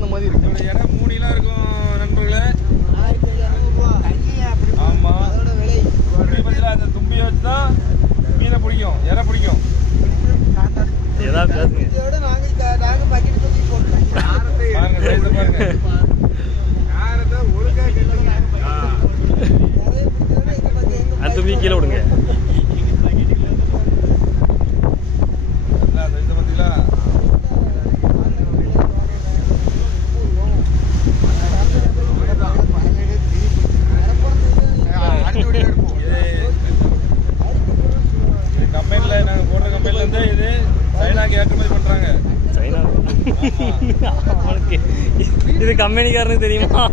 கறந்த மாதிரி இருக்கு. இதோட எடை 3 கிலோ இருக்கும் நண்பர்களே. ஆமா, அந்த தும்பியை வச்சு தான் மீனை பிடிக்கும், இறை பிடிக்கும். ஏதாவது பேசுங்க. பாருங்க சைஸை பாருங்க. அந்த தும்பி கீழே விடுங்க. சைஸை பார்த்தீங்களா? கம்பெனியில் நாங்கள் போடுற கம்பெனிலேருந்து இது சைனாக்கு ஏற்றுமதி பண்ணுறாங்க. சைனா? இது கம்பெனிக்காரனுக்கு தெரியுமா?